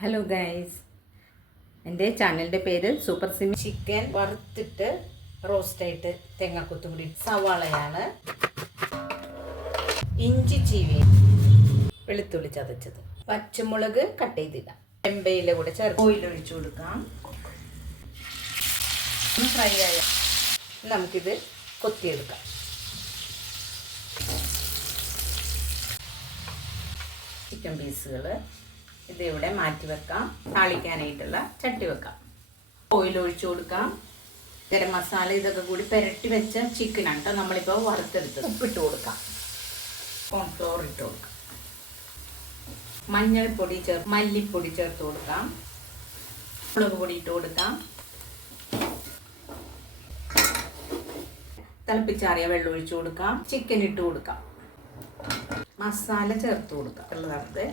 Hello guys, എൻ്റെ ചാനലിൻ്റെ പേര് സൂപ്പർ സിമി. ചിക്കൻ വറുത്തിട്ട് റോസ്റ്റായിട്ട് തേങ്ങാക്കൊത്തും കൂടി, സവാളയാണ്, ഇഞ്ചി ചീവി, വെളുത്തുള്ളി ചതച്ചത്, പച്ചമുളക് കട്ട് ചെയ്തിടാം, ചെമ്പയില കൂടെ ചേർത്ത് ഓയിൽ ഒഴിച്ചു കൊടുക്കാം. ഫ്രൈ ആയ നമുക്കിത് കൊത്തിയെടുക്കാം. ചിക്കൻ പീസുകൾ ഇതിവിടെ മാറ്റി വെക്കാം. താളിക്കാനായിട്ടുള്ള ചട്ടി വെക്കാം. ഓയിൽ ഒഴിച്ചു കൊടുക്കാം. ഗരം മസാല ഇതൊക്കെ കൂടി പുരട്ടി വെച്ച ചിക്കനാണ് കേട്ടോ നമ്മളിപ്പോൾ വറുത്തെടുത്തത്. ഉപ്പിട്ട് കൊടുക്കാം. കോൺഫ്ലോർ ഇട്ട് കൊടുക്കാം. മഞ്ഞൾപ്പൊടി മല്ലിപ്പൊടി ചേർത്ത് കൊടുക്കാം. മുളക് പൊടി ഇട്ട് കൊടുക്കാം. തിളപ്പിച്ചാറിയ വെള്ളം ഒഴിച്ചു കൊടുക്കാം. ചിക്കൻ ഇട്ട് കൊടുക്കാം. മസാല ചേർത്ത് കൊടുക്കാം. ഉള്ളതാണ്